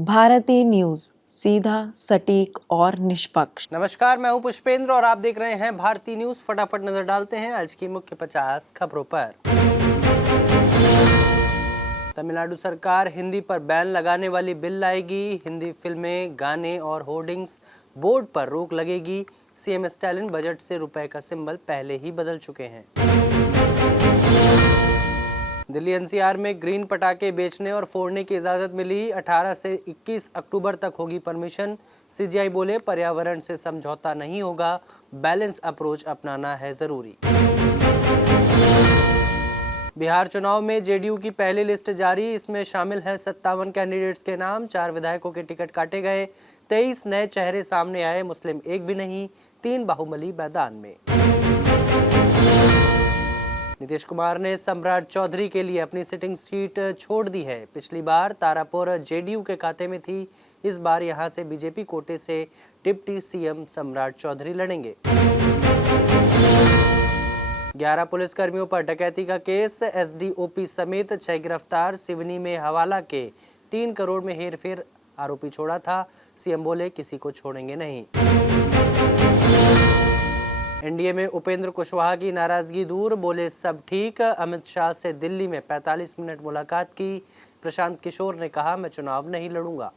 भारतीय न्यूज, सीधा, सटीक और निष्पक्ष। नमस्कार, मैं हूं पुष्पेंद्र और आप देख रहे हैं भारतीय न्यूज। फटाफट नजर डालते हैं आज की मुख्य 50 खबरों पर। तमिलनाडु सरकार हिंदी पर बैन लगाने वाली बिल लाएगी। हिंदी फिल्में, गाने और होर्डिंग्स बोर्ड पर रोक लगेगी। सीएम स्टालिन बजट से रुपए का सिंबल पहले ही बदल चुके हैं। दिल्ली एनसीआर में ग्रीन पटाखे बेचने और फोड़ने की इजाजत मिली। 18 से 21 अक्टूबर तक होगी परमिशन। सीजीआई बोले पर्यावरण से समझौता नहीं होगा, बैलेंस अप्रोच अपनाना है जरूरी। बिहार चुनाव में जेडीयू की पहली लिस्ट जारी। इसमें शामिल है 57 कैंडिडेट्स के नाम। 4 विधायकों के टिकट काटे गए। 23 नए चेहरे सामने आए, मुस्लिम एक भी नहीं। 3 बाहुबली मैदान में। नीतीश कुमार ने सम्राट चौधरी के लिए अपनी सिटिंग सीट छोड़ दी है। पिछली बार तारापुर जेडीयू के खाते में थी, इस बार यहां से बीजेपी कोटे से डिप्टी सीएम सम्राट चौधरी लड़ेंगे। 11 पुलिसकर्मियों पर डकैती का केस। एसडीओपी समेत 6 गिरफ्तार। सिवनी में हवाला के 3 करोड़ में हेरफेर आरोपी छोड़ा था। सीएम बोले किसी को छोड़ेंगे नहीं। एनडीए में उपेंद्र कुशवाहा की नाराजगी दूर, बोले सब ठीक। अमित शाह से दिल्ली में 45 मिनट मुलाकात की। प्रशांत किशोर ने कहा मैं चुनाव नहीं लड़ूंगा।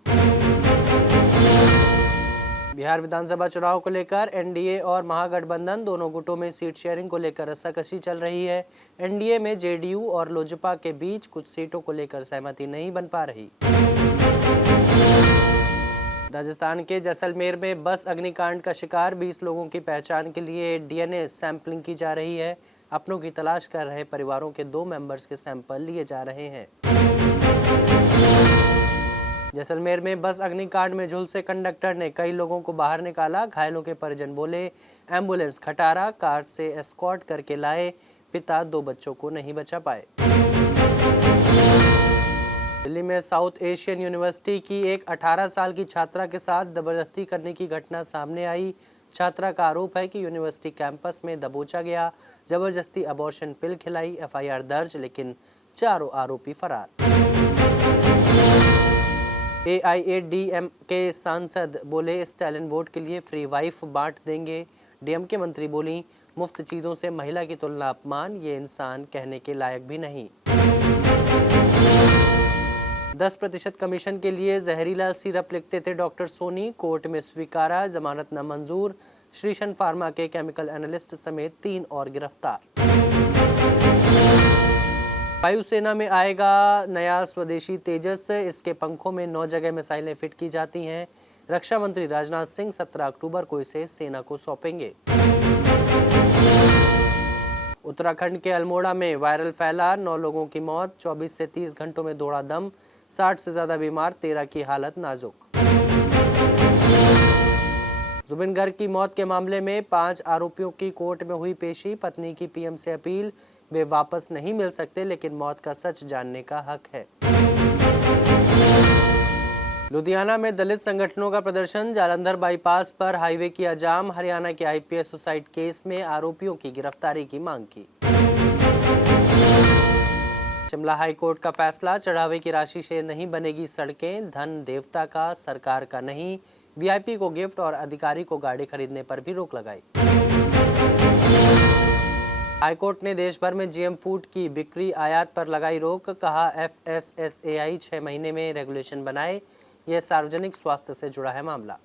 बिहार विधानसभा चुनाव को लेकर एनडीए और महागठबंधन दोनों गुटों में सीट शेयरिंग को लेकर रस्साकसी चल रही है। एनडीए में जेडीयू और लोजपा के बीच कुछ सीटों को लेकर सहमति नहीं बन पा रही। राजस्थान के जैसलमेर में बस अग्निकांड का शिकार 20 लोगों की पहचान के लिए डीएनए सैंपलिंग की जा रही है। अपनों की तलाश कर रहे परिवारों के 2 मेंबर्स के सैंपल लिए जा रहे हैं। जैसलमेर में बस अग्निकांड में झुलसे कंडक्टर ने कई लोगों को बाहर निकाला। घायलों के परिजन बोले एम्बुलेंस खटारा कार से एस्कॉर्ट करके लाए। पिता 2 बच्चों को नहीं बचा पाए। दिल्ली में साउथ एशियन यूनिवर्सिटी की एक 18 साल की छात्रा के साथ जबरदस्ती करने की घटना सामने आई। छात्रा का आरोप है कि यूनिवर्सिटी कैंपस में दबोचा गया, जबरदस्ती अबॉर्शन पिल खिलाई। एफआईआर दर्ज, लेकिन चारों आरोपी फरार। एआईएडीएमके सांसद बोले स्टालिन वोट के लिए फ्री वाइफ बांट देंगे। डीएमके मंत्री बोली मुफ्त चीजों से महिला की तुलना अपमान, ये इंसान कहने के लायक भी नहीं। 10% कमीशन के लिए जहरीला सिरप लिखते थे डॉक्टर सोनी, कोर्ट में स्वीकारा। जमानत न मंजूर। श्रीशन फार्मा के केमिकल एनालिस्ट समेत 3 और गिरफ्तार। वायुसेना में आएगा नया स्वदेशी तेजस। इसके पंखों में 9 जगह मिसाइलें फिट की जाती हैं। रक्षा मंत्री राजनाथ सिंह 17 अक्टूबर को इसे सेना को सौंपेंगे। उत्तराखंड के अल्मोड़ा में वायरल फैला, 9 लोगों की मौत। 24 से 30 घंटों में दौड़ा दम। 60 से ज्यादा बीमार, 13 की हालत नाजुक। जुबिन गर्ग की मौत के मामले में 5 आरोपियों की कोर्ट में हुई पेशी। पत्नी की पीएम से अपील, वे वापस नहीं मिल सकते लेकिन मौत का सच जानने का हक है। लुधियाना में दलित संगठनों का प्रदर्शन। जालंधर बाईपास पर हाईवे किया जाम। हरियाणा के आईपीएस सुसाइड केस में आरोपियों की गिरफ्तारी की मांग की। शिमला हाईकोर्ट का फैसला, चढ़ावे की राशि से नहीं बनेगी सड़कें। धन देवता का, सरकार का नहीं। वीआईपी को गिफ्ट और अधिकारी को गाड़ी खरीदने पर भी रोक लगाई। हाईकोर्ट ने देश भर में जीएम फूड की बिक्री आयात पर लगाई रोक। कहा एफएसएसएआई 6 महीने में रेगुलेशन बनाए। यह सार्वजनिक स्वास्थ्य से जुड़ा है मामला।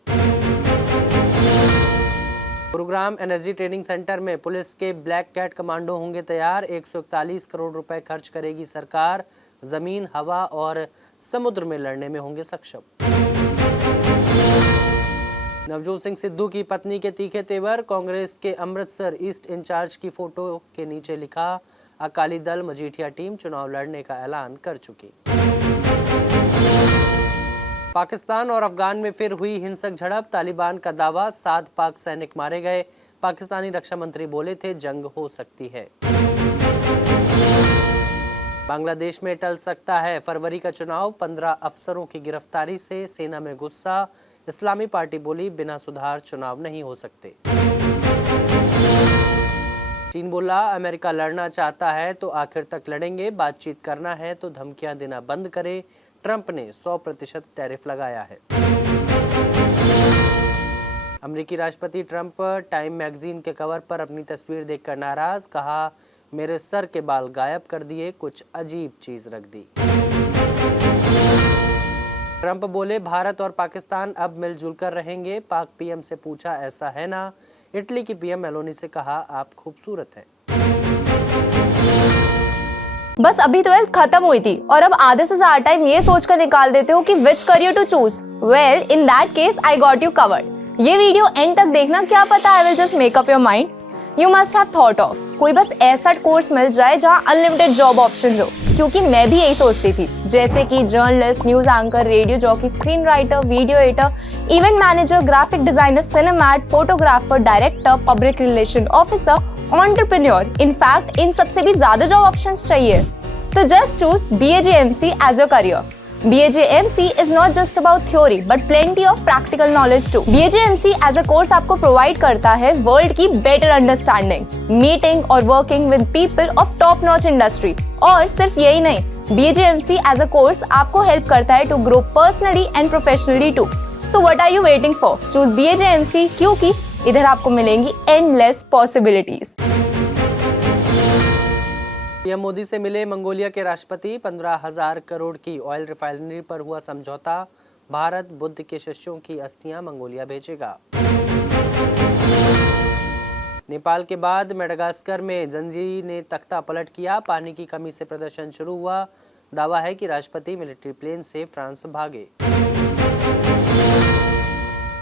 गुरुग्राम एनर्जी ट्रेनिंग सेंटर में पुलिस के ब्लैक कैट कमांडो होंगे तैयार। 141 करोड़ रुपए खर्च करेगी सरकार। जमीन, हवा और समुद्र में लड़ने में होंगे सक्षम। नवजोत सिंह सिद्धू की पत्नी के तीखे तेवर। कांग्रेस के अमृतसर ईस्ट इंचार्ज की फोटो के नीचे लिखा अकाली दल मजीठिया टीम चुनाव लड़ने का ऐलान कर चुकी। पाकिस्तान और अफगान में फिर हुई हिंसक झड़प। तालिबान का दावा 7 पाक सैनिक मारे गए। पाकिस्तानी रक्षा मंत्री बोले थे जंग हो सकती है। बांग्लादेश में टल सकता है फरवरी का चुनाव। 15 अफसरों की गिरफ्तारी से सेना में गुस्सा। इस्लामी पार्टी बोली बिना सुधार चुनाव नहीं हो सकते। चीन बोला अमेरिका लड़ना चाहता है तो आखिर तक लड़ेंगे, बातचीत करना है तो धमकियां देना बंद करे। ट्रंप ने 100% टैरिफ लगाया है। अमेरिकी राष्ट्रपति ट्रंप टाइम मैगजीन के कवर पर अपनी तस्वीर देखकर नाराज, कहा मेरे सर के बाल गायब कर दिए, कुछ अजीब चीज रख दी। ट्रंप बोले भारत और पाकिस्तान अब मिलजुल कर रहेंगे। पाक पीएम से पूछा ऐसा है ना। इटली की पीएम मेलोनी से कहा आप खूबसूरत हैं। बस अभी 12th खत्म हुई थी और अब आधे से ज्यादा टाइम ये सोचकर निकाल देते हो कि which career to choose. Well in that case I got you covered. ये वीडियो एंड तक देखना, क्या पता I will just make up your mind. You must have thought of कोई बस ऐसा कोर्स मिल जाए जहाँ अनलिमिटेड जॉब ऑप्शन हो, क्योंकि मैं भी यही सोचती थी। जैसे कि journalist, news anchor, radio jockey, screen writer, video editor, event manager, graphic designer, cinemat, photographer, director, public relation officer, entrepreneur. In fact इन सबसे भी ज्यादा जॉब ऑप्शंस चाहिए। तो just choose BAJMC as your career. BAJMC is not just about theory but plenty of practical knowledge too. BAJMC as a course आपको provide करता है world की better understanding, meeting और working with people of top notch industry। और सिर्फ यही नहीं, BAJMC as a course आपको help करता है to grow personally and professionally too. So what are you waiting for? Choose BAJMC क्योंकि इधर आपको मिलेंगी endless possibilities। पीएम मोदी से मिले मंगोलिया के राष्ट्रपति। 15,000 करोड़ की ऑयल रिफाइनरी पर हुआ समझौता। भारत बुद्ध के शिष्यों की अस्थियां मंगोलिया भेजेगा। नेपाल के बाद मेडागास्कर में जंजीर ने तख्ता पलट किया। पानी की कमी से प्रदर्शन शुरू हुआ। दावा है कि राष्ट्रपति मिलिट्री प्लेन से फ्रांस भागे।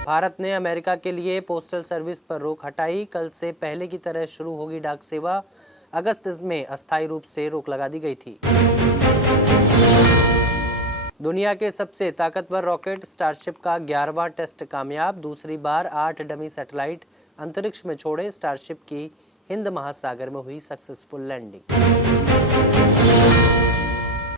भारत ने अमेरिका के लिए पोस्टल सर्विस पर रोक हटाई। कल से पहले की तरह शुरू होगी डाक सेवा। अगस्त में अस्थायी रूप से रोक लगा दी गई थी। दुनिया के सबसे ताकतवर रॉकेट स्टारशिप का 11वां टेस्ट कामयाब। दूसरी बार 8 डमी सैटेलाइट अंतरिक्ष में छोड़े। स्टारशिप की हिंद महासागर में हुई सक्सेसफुल लैंडिंग।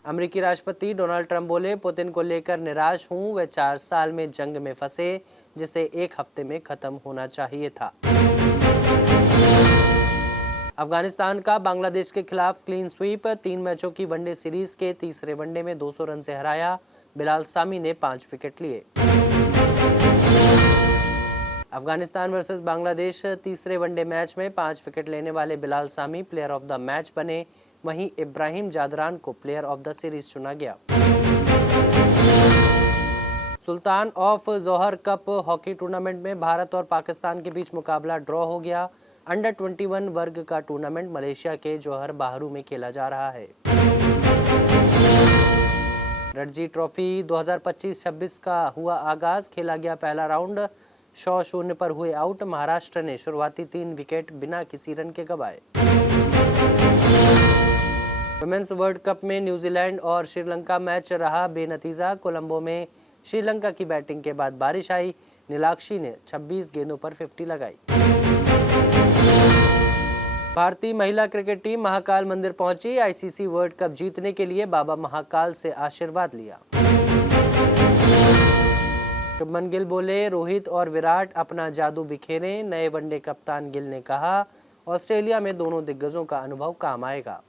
अमेरिकी राष्ट्रपति डोनाल्ड ट्रंप बोले पुतिन को लेकर निराश हूं। वे 4 साल में जंग में फंसे जिसे 1 हफ्ते में खत्म होना चाहिए था। अफगानिस्तान का बांग्लादेश के खिलाफ क्लीन स्वीप। 3 मैचों की वनडे सीरीज के तीसरे वनडे में 200 रन से हराया। बिलाल सामी ने 5 विकेट लिए। अफगानिस्तान वर्सेस बांग्लादेश तीसरे वनडे मैच में 5 विकेट लेने वाले बिलाल सामी प्लेयर ऑफ द मैच बने। वहीं इब्राहिम जादरान को प्लेयर ऑफ द सीरीज चुना गया। Sultan of Johor cup hockey tournament में भारत और पाकिस्तान के बीच मुकाबला ड्रॉ हो गया। अंडर 21 वर्ग का टूर्नामेंट मलेशिया के जोहर बाहरू में खेला जा रहा है। रणजी ट्रॉफी 2025-26 का हुआ आगाज। खेला गया पहला राउंड। 100 पर हुए आउट। महाराष्ट्र ने शुरुआती 3 विकेट बिना किसी रन के गंवाए। वुमेन्स वर्ल्ड कप में न्यूजीलैंड और श्रीलंका मैच रहा बेनतीजा। कोलंबो में श्रीलंका की बैटिंग के बाद बारिश आई। नीलाक्षी ने 26 गेंदों पर 50 लगाई। भारतीय महिला क्रिकेट टीम महाकाल मंदिर पहुंची। आईसीसी वर्ल्ड कप जीतने के लिए बाबा महाकाल से आशीर्वाद लिया। शुभमन गिल बोले रोहित और विराट अपना जादू बिखेरे। नए वनडे कप्तान गिल ने कहा ऑस्ट्रेलिया में दोनों दिग्गजों का अनुभव काम आएगा।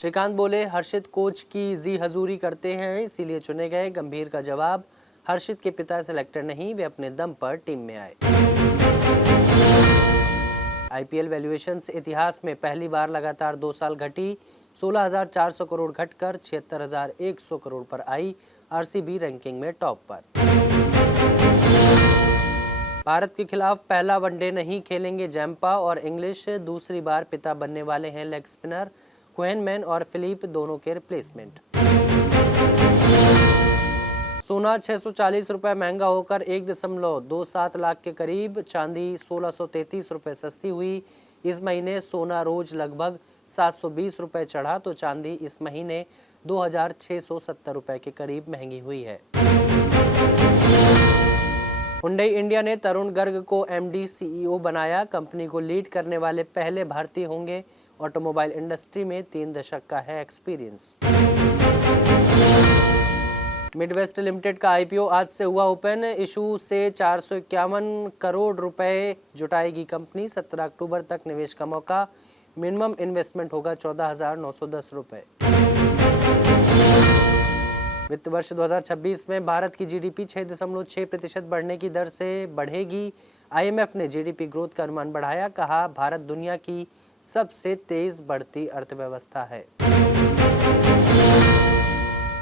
श्रीकांत बोले हर्षित कोच की जी हजूरी करते हैं इसीलिए चुने गए। गंभीर का जवाब हर्षित के पिता सिलेक्टर नहीं, वे अपने दम पर टीम में आए। आईपीएल वैल्यूएशंस इतिहास में पहली बार लगातार 2 साल घटी। 16,400 करोड़ घटकर 76,100 करोड़ पर आई। आरसीबी रैंकिंग में टॉप पर। भारत के खिलाफ पहला वनडे नहीं खेलेंगे जैम्पा और इंग्लिश। दूसरी बार पिता बनने वाले हैं लेग स्पिनर। क्वेनमैन और फिलिप दोनों के रिप्लेसमेंट। सोना 640 रुपए महंगा होकर 1.27 लाख के करीब। चांदी 1633 रुपए सस्ती हुई। इस महीने सोना रोज लगभग 720 रुपए चढ़ा तो चांदी इस महीने 2670 रुपए के करीब महंगी हुई है। हुंडई इंडिया ने तरुण गर्ग को एमडी सीईओ बनाया। कंपनी को लीड करने वाले पहले भारतीय होंगे। ऑटोमोबाइल इंडस्ट्री में 3 दशक का है एक्सपीरियंस। मिडवेस्ट लिमिटेड का आईपीओ आज से हुआ ओपन। इशू से 451 करोड़ रुपए जुटाएगी कंपनी। 17 अक्टूबर तक निवेश का मौका। मिनिमम इन्वेस्टमेंट होगा 14,910 रुपए। वित्त वर्ष 2026 में भारत की जीडीपी 6.6% बढ़ने की दर से बढ़ेगी। आईएमएफ ने जीडीपी ग्रोथ का अनुमान बढ़ाया, कहा भारत दुनिया की सबसे तेज बढ़ती अर्थव्यवस्था है।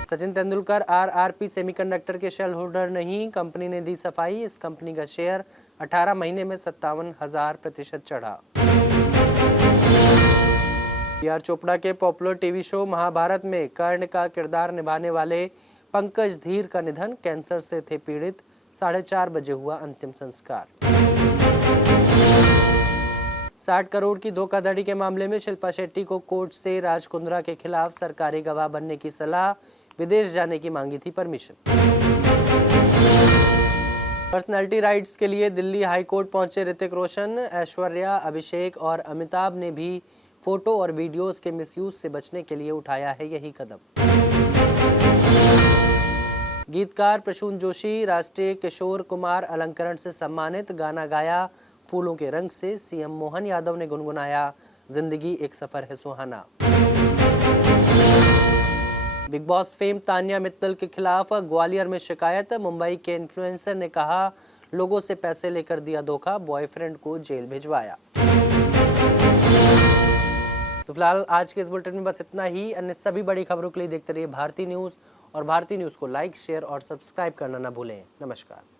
सचिन तेंदुलकर आरआरपी सेमीकंडक्टर के शेयर होल्डर नहीं, कंपनी ने दी सफाई। इस कंपनी का शेयर 18 महीने में 57,000% चढ़ा। पीआर चोपड़ा के पॉपुलर टीवी शो महाभारत में कर्ण का किरदार निभाने वाले पंकज धीर का निधन, कैंसर से थे पीड़ित। 4:30 बजे हुआ अंतिम संस्कार। 60 करोड़ की धोखाधड़ी के मामले में शिल्पा शेट्टी को कोर्ट से राज कुंद्रा के खिलाफ सरकारी गवाह बनने की सलाह, विदेश जाने की मांगी थी परमिशन। पर्सनैलिटी राइट्स के लिए दिल्ली हाई कोर्ट पहुंचे ऋतिक रोशन। ऐश्वर्या, अभिषेक और अमिताभ ने भी फोटो और वीडियोस के मिसयूज से बचने के लिए उठाया है यही कदम। गीतकार प्रसून जोशी राष्ट्रीय किशोर कुमार अलंकरण से सम्मानित। गाना गाया फूलों के रंग से। सीएम मोहन यादव ने गुनगुनाया जिंदगी एक सफर है सुहाना। Bigg Boss fame Tanya Mittal के खिलाफ ग्वालियर में शिकायत। मुंबई के इन्फ्लुएंसर ने कहा लोगों से पैसे लेकर दिया धोखा, बॉयफ्रेंड को जेल भिजवाया। तो फिलहाल आज के इस बुलेटिन में बस इतना ही। अन्य सभी बड़ी खबरों के लिए देखते रहिए भारती न्यूज़ और भारती न्यूज़ को लाइक, शेयर और सब्सक्राइब करना ना भूलें। नमस्कार।